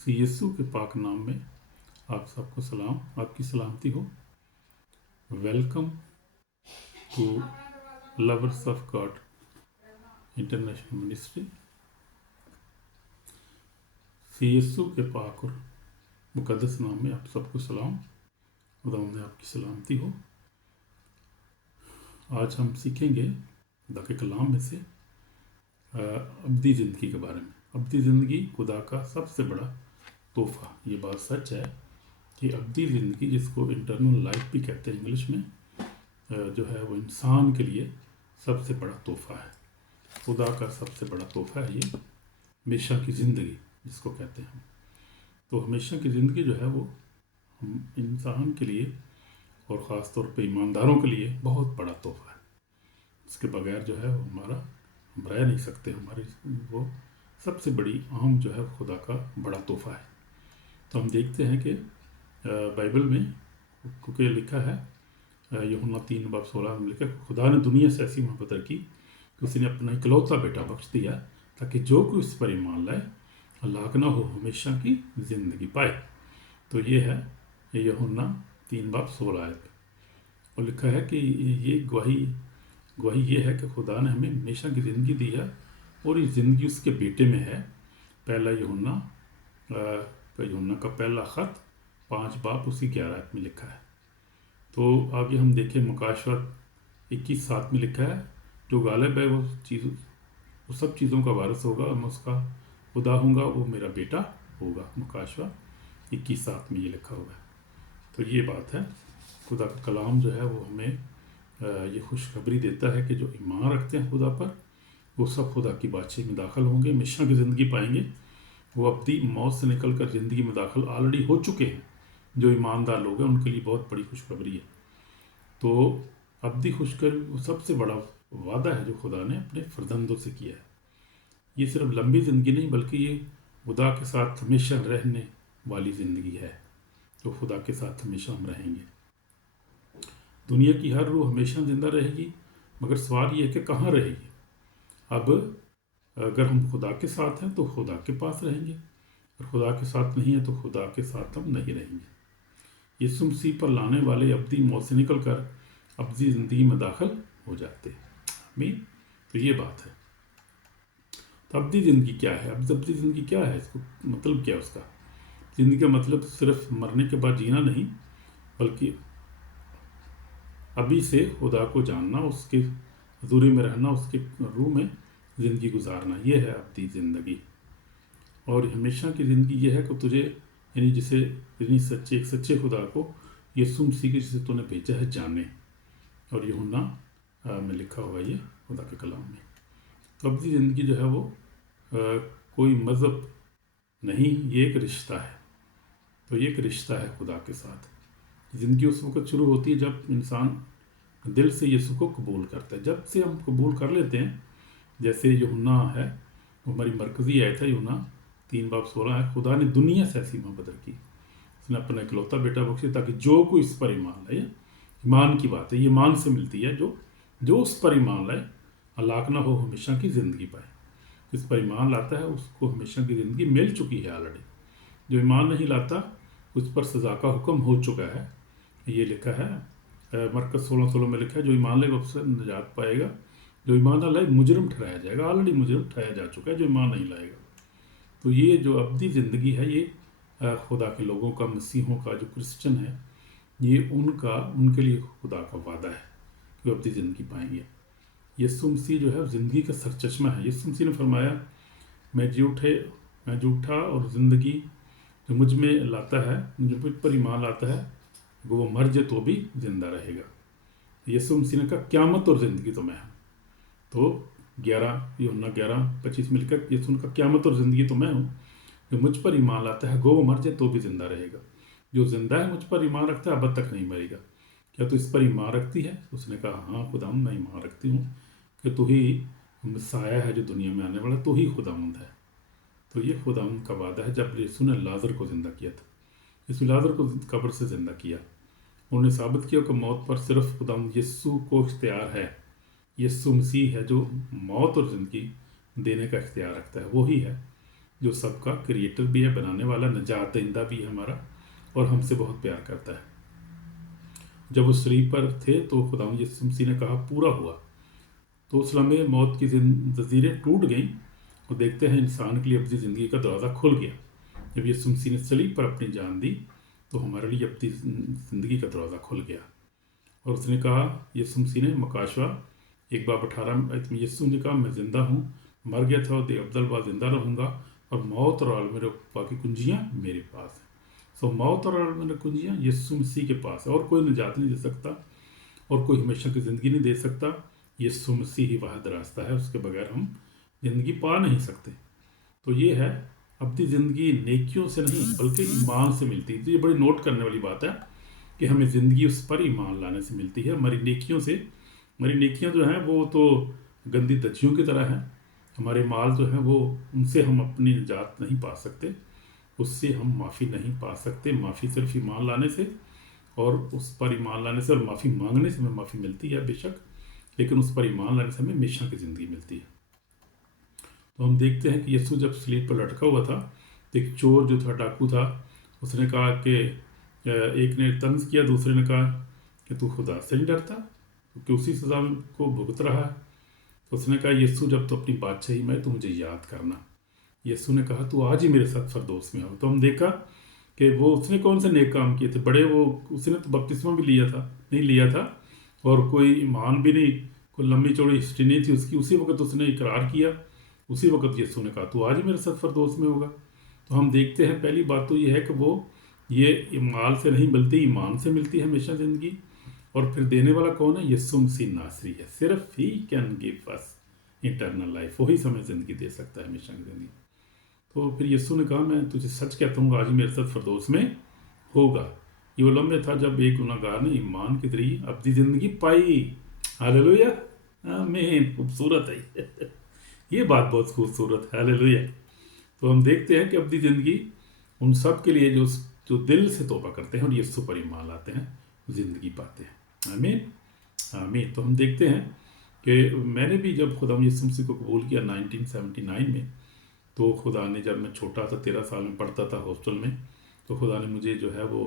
सी यस्सु के पाक नाम में आप सबको सलाम, आपकी सलामती हो। Welcome to lovers of God international ministry. सी यस्सु के पाक और मुकद्दस नाम में आप सबको सलाम, खुदा में आपकी सलामती हो। आज हम सीखेंगे खुदा के कलाम में से अब्दी ज़िंदगी के बारे में। अब्दी ज़िंदगी खुदा का सबसे बड़ा तोहफ़ा। ये बात सच है कि अब्दी ज़िंदगी, जिसको इंटरनल लाइफ भी कहते हैं इंग्लिश में, जो है वो इंसान के लिए सबसे बड़ा तोहफ़ा है। खुदा का सबसे बड़ा तोहफ़ा है ये हमेशा की ज़िंदगी, जिसको कहते हैं। तो हमेशा की ज़िंदगी जो है वो इंसान के लिए और ख़ास तौर पे ईमानदारों के लिए बहुत बड़ा तोहफ़ा है। इसके बगैर जो है वो हमारा हम रह नहीं सकते। हमारी वो सबसे बड़ी अहम जो है खुदा का बड़ा तोहफ़ा है। तो हम देखते हैं कि बाइबल में क्योंकि लिखा है, यूहन्ना 3:16 में लिखा, खुदा ने दुनिया से ऐसी मोहब्बत रखी कि उसने अपना इकलौता बेटा बख्श दिया ताकि जो कोई उस पर ईमान लाए हलाक ना हो, हमेशा की ज़िंदगी पाए। तो ये है यूहन्ना 3:16 और लिखा है कि ये गवाही ये है कि खुदा ने हमें हमेशा की ज़िंदगी दी है और ये ज़िंदगी उसके बेटे में है। पहला यूहन्ना का पहला ख़त 5 उसी 11 में लिखा है। तो आगे हम देखें मुकाशवत 21:7 में लिखा है, जो गालिब है वो सब चीज़ों का वारिस होगा, मैं उसका खुदा हूँगा, वो मेरा बेटा होगा। मुकाशवत 21:7 में ये लिखा हुआ है। तो ये बात है, खुदा का कलाम जो है वो हमें ये खुशखबरी देता है कि जो ईमान रखते हैं खुदा पर, वो सब खुदा की बादशाही में दाखिल होंगे, हमेशा की ज़िंदगी पाएंगे। वो अब्दी मौत से निकल कर ज़िंदगी में दाखिल ऑलरेडी हो चुके हैं। जो ईमानदार लोग हैं उनके लिए बहुत बड़ी खुशखबरी है। तो अब्दी खुशखबरी सबसे बड़ा वादा है जो खुदा ने अपने फर्जंदों से किया है। ये सिर्फ लंबी ज़िंदगी नहीं, बल्कि ये खुदा के साथ हमेशा रहने वाली ज़िंदगी है। तो खुदा के साथ हमेशा हम रहेंगे। दुनिया की हर रूह हमेशा ज़िंदा रहेगी, मगर सवाल ये है कि कहाँ रहेगी। अब अगर हम खुदा के साथ हैं तो खुदा के पास रहेंगे, और खुदा के साथ नहीं है तो खुदा के साथ हम नहीं रहेंगे। यीशु मसीह पर लाने वाले अब्दी मौत से निकल कर अब्दी ज़िंदगी में दाखिल हो जाते हैं। आमीन। तो ये बात है। तो अब्दी ज़िंदगी क्या है? अब्दी ज़िंदगी क्या है? इसको मतलब क्या है उसका? ज़िंदगी का मतलब सिर्फ मरने के बाद जीना नहीं, बल्कि अभी से खुदा को जानना, उसके हज़ूरी में रहना, उसके रूह में ज़िंदगी गुजारना, ये है अब्दी ज़िंदगी। और हमेशा की ज़िंदगी ये है कि तुझे यानी एक सच्चे खुदा को यीशु मसीह के जिसे तूने भेजा है जाने। और यूहन्ना में लिखा हुआ ये खुदा के कलाम में। तो अब्दी ज़िंदगी जो है वो कोई मज़हब नहीं, ये एक रिश्ता है। तो ये एक रिश्ता है खुदा के साथ। ज़िंदगी उस वक्त शुरू होती है जब इंसान दिल से यीशु को कबूल करता है। जब से हम कबूल कर लेते हैं, जैसे यूहन्ना है, वो हमारी मरकज़ी आयत है, यूहन्ना 3:16 है, खुदा ने दुनिया से ऐसी मोहब्बत रखी, उसने अपना इकलौता बेटा बख्शे ताकि जो कोई इस पर ईमान लाए, ईमान की बात है, ये ईमान से मिलती है, जो उस पर ईमान लाए हलाक ना हो, हमेशा की ज़िंदगी पाए। जिस पर ईमान लाता है उसको हमेशा की ज़िंदगी मिल चुकी है ऑलरेडी। जो ईमान नहीं लाता उस पर सज़ा का हुक्म हो चुका है। ये लिखा है मरकज़ 16:16 में लिखा है, जो ईमान लाएगा उससे निजात पाएगा, जो ईमान ना लाए मुजरिम ठहराया जाएगा। ऑलरेडी मुजरिम ठहराया जा चुका है जो ईमान नहीं लाएगा। तो ये जो अब्दी ज़िंदगी है, ये खुदा के लोगों का, मसीहों का, जो क्रिश्चियन है, ये उनके लिए खुदा का वादा है कि वो अब्दी ज़िंदगी पाएंगे। यीशु मसीह जो है ज़िंदगी का सरचश्मा है। यीशु मसीह ने फरमाया, मैं झूठा और ज़िंदगी जो मुझ में लाता है, जो मुझ पर ईमान लाता है, वो मर जाए तो भी ज़िंदा रहेगा। यीशु मसीह ने कहा, क़यामत और ज़िंदगी तो मैं हूँ। तो यूहन्ना 11:25 में लिखा, यीशु ने कहा, क़यामत और ज़िंदगी तो मैं हूँ, जो मुझ पर ईमान लाता है, वो मर जाए तो भी ज़िंदा रहेगा। जो ज़िंदा है मुझ पर ईमान रखता है, अब तक नहीं मरेगा। क्या तू इस पर ईमान रखती है? उसने कहा, हाँ खुदावंद, मैं ईमान रखती हूँ कि तू ही मसीहा है जो दुनिया में आने वाला, तू ही खुदावंद है। तो ये खुदावंद का वादा है। जब यीशु ने लाजर को ज़िंदा किया था, यीशु लाजर को कब्र से ज़िंदा किया, उन्होंने साबित किया कि मौत पर सिर्फ खुदावंद यीशु को इख्तियार है। यीशु मसीह है जो मौत और ज़िंदगी देने का इख्तियार रखता है, वही है जो सबका क्रिएटर भी है, बनाने वाला, निजात दहिंदा भी है हमारा, और हमसे बहुत प्यार करता है। जब वो सलीब पर थे तो खुदावंद यीशु मसीह ने कहा पूरा हुआ, तो उस लम्हे मौत की जंजीरें टूट गईं और देखते हैं इंसान के लिए अपनी ज़िंदगी का दरवाज़ा खुल गया। जब यीशु मसीह ने सलीब पर अपनी जान दी तो हमारे लिए अपनी ज़िंदगी का दरवाज़ा खुल गया। और उसने कहा, यीशु मसीह ने मकाशवा 1:18 में यीशु ने कहा, मैं ज़िंदा हूँ, मर गया था और देवदल बाद ज़िंदा रहूँगा, और मौत और आलम रफ़ा की कुंजियाँ मेरे पास हैं। सो मौत और आलम की कुंजियाँ यीशु मसीह के पास है, और कोई निजात नहीं दे सकता, और कोई हमेशा की ज़िंदगी नहीं दे सकता। यीशु मसीह ही वाहिद रास्ता है, उसके बगैर हम ज़िंदगी पा नहीं सकते। तो ये है, अपनी ज़िंदगी नेकियों से नहीं बल्कि ईमान से मिलती है। तो ये बड़ी नोट करने वाली बात है कि हमें ज़िंदगी उस पर ईमान लाने से मिलती है, हमारी नेकियों से। हमारी नेकियां जो हैं वो तो गंदी दजियों की तरह हैं, हमारे माल जो हैं वो, उनसे हम अपनी निजात नहीं पा सकते, उससे हम माफ़ी नहीं पा सकते। माफ़ी सिर्फ ईमान लाने से, और उस पर ईमान लाने से और माफ़ी मांगने से हमें माफ़ी मिलती है बेशक, लेकिन उस पर ईमान लाने से हमें हमेशा की ज़िंदगी मिलती है। तो हम देखते हैं कि यीशु जब स्लीप पर लटका हुआ था तो एक चोर जो था, डाकू था, उसने कहा कि एक ने तंज किया, दूसरे ने कहा कि तू खुदा से नहीं डरता, क्योंकि उसी सज़ा को भुगत रहा है। तो उसने कहा, यीशु जब तो अपनी बादशाही में तो मुझे याद करना। यीशु ने कहा, तू आज ही मेरे साथ फरदौस में आओ। तो हम देखा कि वो उसने कौन से नेक काम किए थे बड़े, वो उसने तो बपतिस्मा भी लिया था, नहीं लिया था, और कोई ईमान भी नहीं, कोई लंबी चौड़ी हिस्ट्री नहीं थी उसकी। उसी वक्त उसने इकरार किया, उसी वक्त यीशु ने कहा, तू आज ही मेरे साथ फरदौस में होगा। तो हम देखते हैं, पहली बात तो ये है कि वो ये माल से नहीं मिलती, ईमान से मिलती है हमेशा ज़िंदगी। और फिर देने वाला कौन है? यीशु मसीह नासरी है। सिर्फ he can give us eternal life, वही समय ज़िंदगी दे सकता है, हमेशा की ज़िंदगी। तो फिर यीशु ने कहा, मैं तुझे सच कहता हूँ, आज मेरे साथ फरदौस में होगा। ये वो लम्हे था जब एक गुनाहगार ने ईमान के जरिए अपनी ज़िंदगी पाई। हालेलुया, आमीन। खूबसूरत है ये बात, बहुत खूबसूरत है। हालेलुया। तो हम देखते हैं कि अपनी ज़िंदगी उन सब के लिए जो जो दिल से तौबा करते हैं और यीशु पर ईमान लाते हैं, ज़िंदगी पाते हैं। आमीन, आमीन। तो हम देखते हैं कि मैंने भी जब खुदा यीशु मसीह को कबूल किया 1979 में, तो खुदा ने, जब मैं छोटा था, 13 साल में पढ़ता था हॉस्टल में, तो खुदा ने मुझे जो है वो,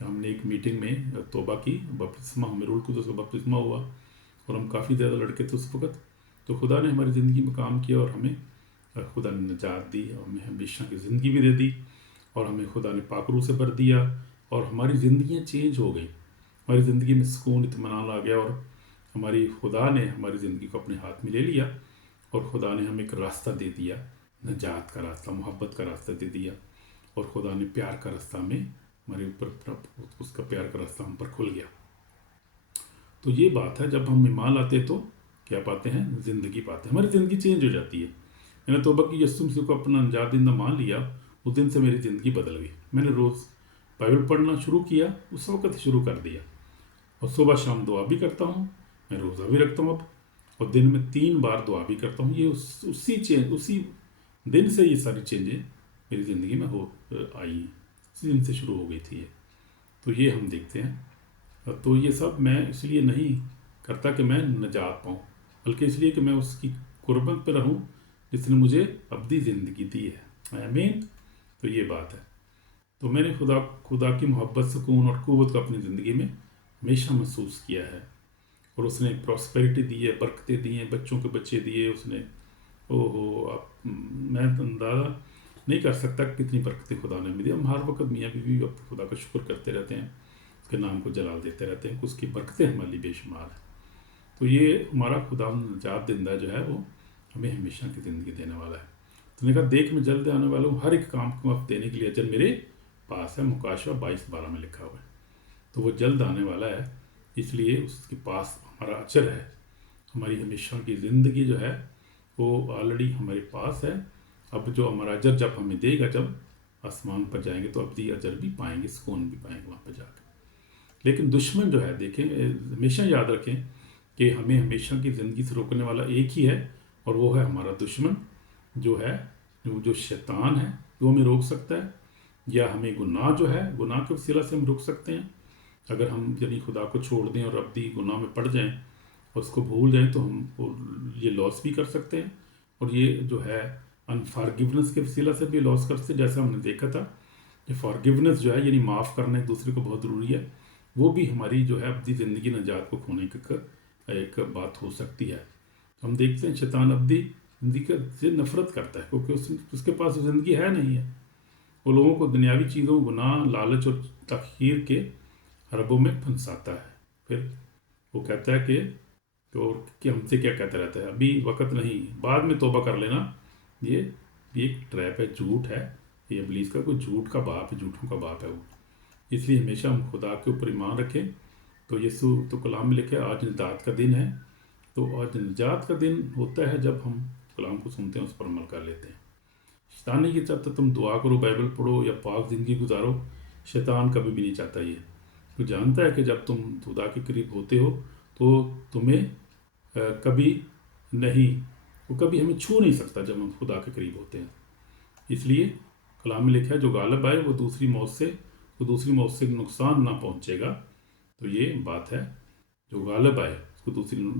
हमने एक मीटिंग में तौबा की, बपतिस्मा, हमें रूल कुदस का बपतिस्मा हुआ, और हम काफ़ी ज़्यादा लड़के थे उस वक्त। तो खुदा ने हमारी ज़िंदगी में काम किया और हमें खुदा ने निजात दी, और हमें हमेशा की ज़िंदगी भी दे दी, और हमें खुदा ने पाकरू से भर दिया, और हमारी ज़िंदगियाँ चेंज हो गई। हमारी ज़िंदगी में सुकून, इत्मीनान आ गया, और हमारी खुदा ने हमारी ज़िंदगी को अपने हाथ में ले लिया, और खुदा ने हमें एक रास्ता दे दिया, निजात का रास्ता, मोहब्बत का रास्ता दे दिया, और खुदा ने प्यार का रास्ता में हमारे ऊपर, उसका प्यार का रास्ता हम पर खुल गया। तो ये बात है, जब हम ईमान लाते तो क्या पाते हैं? ज़िंदगी पाते हैं, हमारी ज़िंदगी चेंज हो जाती है। मैंने तौबा की, यीशु मसीह को अपना निजात दहिंदा मान लिया, उस दिन से मेरी ज़िंदगी बदल गई। मैंने रोज़ बाइबल पढ़ना शुरू किया, उस वक्त शुरू कर दिया, और सुबह शाम दुआ भी करता हूँ, मैं रोज़ा भी रखता हूँ अब, और दिन में 3 बार दुआ भी करता हूँ। ये उसी दिन से ये सारी चेंजें मेरी ज़िंदगी में आई, उसी दिन से शुरू हो गई थी ये। तो ये हम देखते हैं। तो ये सब मैं इसलिए नहीं करता कि मैं निजात पाऊँ, बल्कि इसलिए कि मैं उसकी कुर्बत पर रहूँ जिसने मुझे अब्दी ज़िंदगी दी है। आमीन। तो ये बात है। तो मैंने खुदा की मोहब्बत, सुकून और क़ुव्वत को अपनी ज़िंदगी में हमेशा महसूस किया है, और उसने प्रॉस्पेरिटी दी है, बरकतें दी हैं, बच्चों के बच्चे दिए उसने। ओहो, आप, मैं अंदाज़ा नहीं कर सकता कितनी बरकतें खुदा ने दी। हम हर वक्त मियाँ बीवी खुदा का शुक्र करते रहते हैं, उसके नाम को जलाल देते रहते हैं, उसकी बरकतें हमारे लिए बेशुमार हैं। तो ये हमारा खुदा निजात दहिंदा जो है वो हमें हमेशा की ज़िंदगी देने वाला है। तो ने कहा, देख मैं जल्द आने वाला हूँ, हर एक काम को वक्त देने के लिए अजर मेरे पास है। मुकाशवा 22:12 में लिखा हुआ है। तो वो जल्द आने वाला है, इसलिए उसके पास हमारा अजर है। हमारी हमेशा की ज़िंदगी जो है वो ऑलरेडी हमारे पास है। अब जो हमारा अजर जब हमें देगा, जब आसमान पर जाएंगे, तो अब अजर भी पाएंगे, सुकून भी पाएंगे वहाँ पर जाकर। लेकिन दुश्मन जो है, देखें, हमेशा याद रखें कि हमें हमेशा की ज़िंदगी से रोकने वाला एक ही है, और वो है हमारा दुश्मन, जो है जो शैतान है, जो हमें रोक सकता है। या हमें गुनाह जो है, गुनाह के वसीला से हम रुक सकते हैं। अगर हम यानी खुदा को छोड़ दें और अब्दी गुनाह में पड़ जाएं और उसको भूल जाएं, तो हम ये लॉस भी कर सकते हैं। और ये जो है अनफॉरगिवनेस के वसीला से भी लॉस कर सकते, जैसा हमने देखा था कि फॉरगिवनेस जो है यानी माफ़ करना एक दूसरे को बहुत ज़रूरी है, वो भी हमारी जो है अपनी ज़िंदगी नजात को खोने की एक बात हो सकती है। हम देखते हैं शैतान अपनी ज़िंदगी से नफरत करता है क्योंकि उसके पास ज़िंदगी है नहीं है। वो लोगों को दुनियावी चीज़ों, गुनाह, लालच और तखीर के हरबों में फंसाता है। फिर वो कहता है कि हमसे क्या कहता रहता है, अभी वक्त नहीं, बाद में तौबा कर लेना। ये भी एक ट्रैप है, झूठ है, ये इब्लीस का कोई झूठ का बाप है, झूठों का बाप है वो। इसलिए हमेशा हम खुदा के ऊपर ईमान रखें। तो यीशु तो कलाम में लिखे आज निजात का दिन है, तो आज निजात का दिन होता है जब हम कलाम को सुनते हैं, उस पर अमल कर लेते हैं। शैतान नहीं चाहता तुम दुआ करो, बाइबल पढ़ो या पाक ज़िंदगी गुजारो। शैतान कभी भी नहीं चाहता ये। तो जानता है कि जब तुम खुदा के करीब होते हो तो तुम्हें कभी नहीं, वो कभी हमें छू नहीं सकता जब हम खुदा के करीब होते हैं। इसलिए कलाम में लिखा है जो गालिब आए वो दूसरी मौत से नुकसान ना पहुंचेगा। तो ये बात है, जो गालिब आए उसको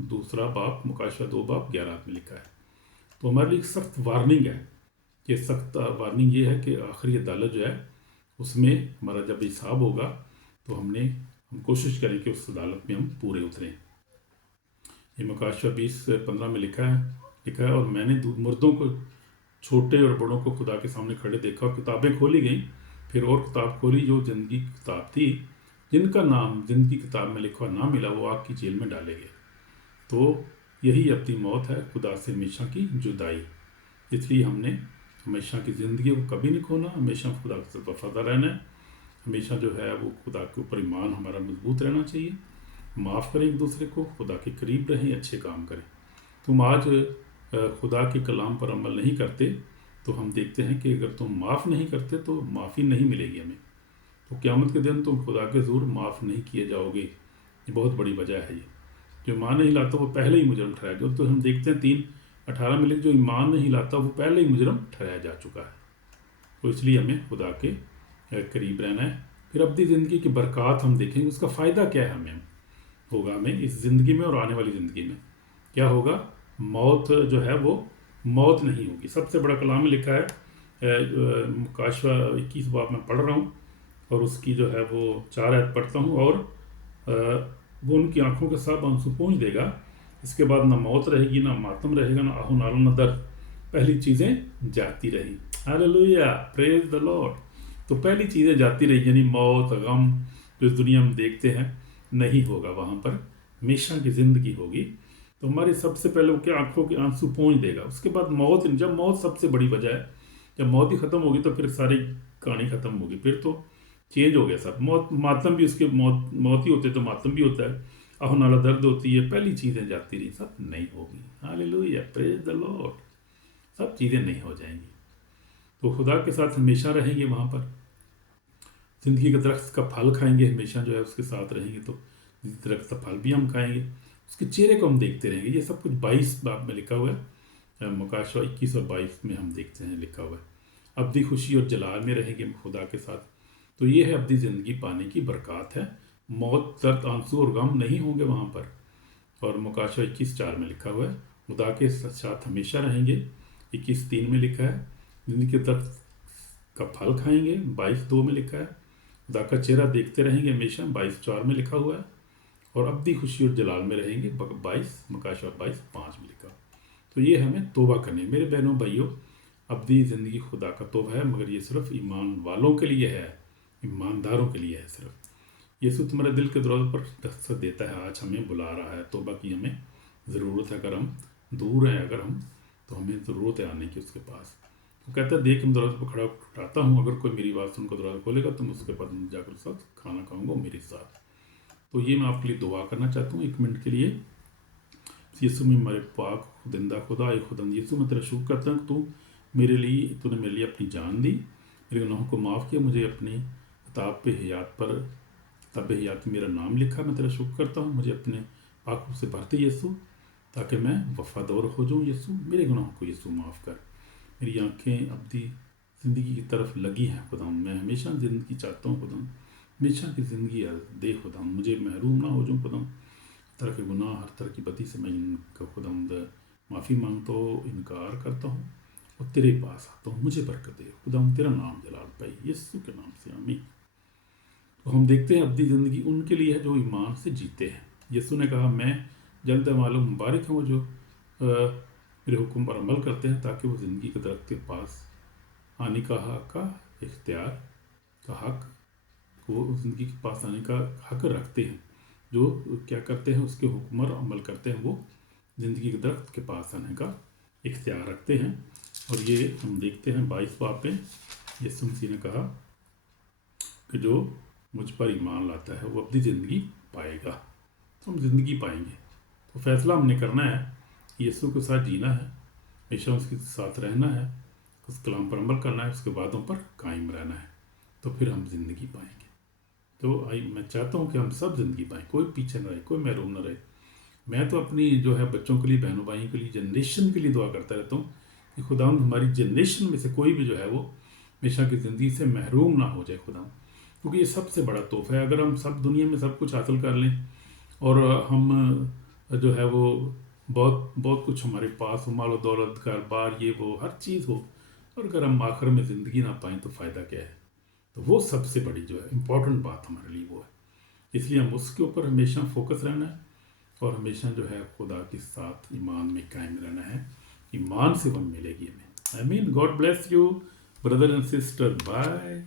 दूसरा बाप मुकाशवा 2 बाप 11 में लिखा है। तो हमारे लिए सख्त वार्निंग है कि सख्त वार्निंग ये है कि आखिरी अदालत जो है उसमें हमारा जब हिसाब होगा तो हम कोशिश करें कि उस अदालत में हम पूरे उतरें। ये मुकाशवा 20:15 में लिखा है और मैंने मुर्दों को, छोटे और बड़ों को खुदा के सामने खड़े देखा और किताबें खोली गईं। फिर और किताब खोली जो ज़िंदगी की किताब थी, जिनका नाम ज़िंदगी की किताब में लिखा ना मिला वो आग की जेल में डाले गए। तो यही अपनी मौत है, खुदा से हमेशा की जुदाई। इसलिए हमने हमेशा की ज़िंदगी को कभी नहीं खोना, हमेशा खुदा से वफादार रहना है। हमेशा जो है वो खुदा के ऊपर ईमान हमारा मजबूत रहना चाहिए। माफ़ करें एक दूसरे को, खुदा के करीब रहें, अच्छे काम करें। तुम आज खुदा के कलाम पर अमल नहीं करते तो हम देखते हैं कि अगर तुम माफ़ नहीं करते तो माफ़ी नहीं मिलेगी हमें। तो क़यामत के दिन तुम खुदा के ज़रूर माफ़ नहीं किए जाओगे। ये बहुत बड़ी वजह है। ये जो ईमान नहीं लाता वो पहले ही मुजरम ठहराया गया। तो हम देखते हैं 3:18 में लिख, जो ईमान नहीं लाता वो पहले ही मुजरम ठहराया जा चुका है। तो इसलिए हमें खुदा के करीब रहना है। फिर अपनी ज़िंदगी की बरक़ात हम देखेंगे, उसका फ़ायदा क्या है हमें इस ज़िंदगी में और आने वाली ज़िंदगी में क्या होगा। मौत जो है वो मौत नहीं होगी। सबसे बड़ा कलाम में लिखा है मुकाशवा 21 बाब में पढ़ रहा हूँ और उसकी जो है वो 4 आयत पढ़ता हूँ। और वो उनकी आंखों के साथ आंसू पहुँच देगा। इसके बाद ना मौत रहेगी, ना मातम रहेगा, ना आहो नालो, ना दर्द। पहली चीज़ें जाती रही। Hallelujah, praise the Lord. तो पहली चीज़ें जाती रही यानी मौत, गम जो इस दुनिया में देखते हैं नहीं होगा, वहाँ पर हमेशा की ज़िंदगी होगी। तो हमारी सबसे पहले वो क्या, आंखों के आंसू पहुँच देगा। उसके बाद मौत, जब मौत सबसे बड़ी वजह है, जब मौत ही ख़त्म होगी तो फिर सारी कहानी ख़त्म होगी, फिर तो चेंज हो गया सब। मौत, मातम भी उसके मौत ही होते तो मातम भी होता है, आहो नाला दर्द होती है। पहली चीज़ें जाती रही, सब नहीं होगी। Hallelujah, praise the Lord. सब चीज़ें नहीं हो जाएंगी। तो खुदा के साथ हमेशा रहेंगे, वहाँ पर ज़िंदगी के दरख्त का फल खाएंगे, हमेशा जो है उसके साथ रहेंगे तो दरख्त का फल भी हम खाएंगे, उसके चेहरे को हम देखते रहेंगे। ये सब कुछ 22 बाब में लिखा हुआ है, मुकाशवा 21 और 22 में हम देखते हैं लिखा हुआ है। अब्दी खुशी और जलाल में रहेंगे खुदा के साथ। तो ये है अपनी ज़िंदगी पाने की बरक़ात है। मौत, दर्द, आंसू और गम नहीं होंगे वहाँ पर। और मुकाशवा 21:4 में लिखा हुआ है खुदा के साथ हमेशा रहेंगे। 21:3 में लिखा है ज़िंदगी के दर्द का फल खाएंगे। 22:2 में लिखा है खुदा का चेहरा देखते रहेंगे हमेशा। 22:4 में लिखा हुआ है। और अब्दी खुशी और जलाल में रहेंगे, 22 22:5 में लिखा। तो ये हमें तौबा करनी है मेरे बहनों भाइयों। अब्दी ज़िंदगी खुदा का तौबा है, मगर ये सिर्फ ईमान वालों के लिए है, ईमानदारों के लिए है सिर्फ। यीशु तुम्हारे दिल के दरवाजे पर दस्तक देता है, आज हमें बुला रहा है। तौबा की हमें ज़रूरत है। अगर हम दूर हैं, तो हमें ज़रूरत है आने की उसके पास। तो कहता है देख, मैं दरवाजे पर खड़ाता हूँ, अगर कोई मेरी बात सुनकर दरवाज़ा खोलेगा तो मैं उसके पास जाकर साथ खाना खाऊंगा मेरे साथ। तो ये मैं आपके लिए दुआ करना चाहता हूँ 1 मिनट के लिए। यीशु में मेरे पाक खुदिंदा खुदा खुदन यीशु, मैं तेरा शुक्र करता हूँ तूने मेरे लिए अपनी जान दी, मेरे गुनाहों को माफ़ किया, मुझे अपनी किताब हयात में मेरा नाम लिखा। मैं तेरा शुक्र करता हूँ, मुझे अपने पाक से भरते यीशु, ताकि मैं वफादार हो जाऊँ। यीशु मेरे गुनाहों को यीशु माफ़ कर। मेरी आँखें अब्दी ज़िंदगी की तरफ लगी हैं खुदा, मैं हमेशा ज़िंदगी चाहता हूँ खुदा, हमेशा की ज़िंदगी दे खुदा, मुझे महरूम ना हो जाऊँ खुदा। तरह के गुनाह, हर तरह की बदी से मैं इनका खुदा माफ़ी मांगता हूँ, इनकार करता हूँ। और तेरे पास आता हूँ, मुझे बरकत दे खुदावंद, तेरा नाम जलाल पाए, यीशु के नाम से आमीन। तो हम देखते हैं अब्दी ज़िंदगी उनके लिए है जो ईमान से जीते हैं। यीशु ने कहा, मैं जानता मालूम मुबारक हैं वो जो मेरे हुक्म पर अमल करते हैं, ताकि वो ज़िंदगी के दरख्त के पास आने का इख्तियार का हक, वो ज़िंदगी के पास आने का हक रखते हैं। जो क्या करते हैं, उसके हुक्म पर अमल करते हैं, वो ज़िंदगी के दरख्त के पास आने का इख्तियार रखते हैं। और ये हम देखते हैं 22 बाब में यीशु मसीह ने कहा कि जो मुझ पर ईमान लाता है वो अपनी ज़िंदगी पाएगा। तो हम ज़िंदगी पाएंगे, तो फैसला हमने करना है कि यीशु के साथ जीना है, हमेशा उसके साथ रहना है, उस कलाम पर अमल करना है, उसके वादों पर कायम रहना है, तो फिर हम ज़िंदगी पाएंगे। तो मैं चाहता हूँ कि हम सब ज़िंदगी पाएँ, कोई पीछे न रहे, कोई महरूम न रहे। मैं तो अपनी जो है बच्चों के लिए, बहनों भाइयों के लिए, जनरेशन के लिए दुआ करता रहता हूँ कि खुदावंद हमारी जनरेशन में से कोई भी जो है वो हमेशा की ज़िंदगी से महरूम ना हो जाए खुदावंद, क्योंकि ये सबसे बड़ा तोहफा है। अगर हम सब दुनिया में सब कुछ हासिल कर लें और हम जो है वो बहुत बहुत कुछ हमारे पास हो, मालो दौलत, घर बार, ये वो हर चीज़ हो, और अगर हम आखिर में ज़िंदगी ना पाएँ तो फ़ायदा क्या है। तो वो सबसे बड़ी जो है इम्पॉर्टेंट बात हमारे लिए वो है। इसलिए हम उसके ऊपर हमेशा फोकस रहना है और हमेशा जो है खुदा के साथ ईमान में कायम रहना है। ईमान से वो मिलेगी हमें। I mean, God bless you brother and sister, bye.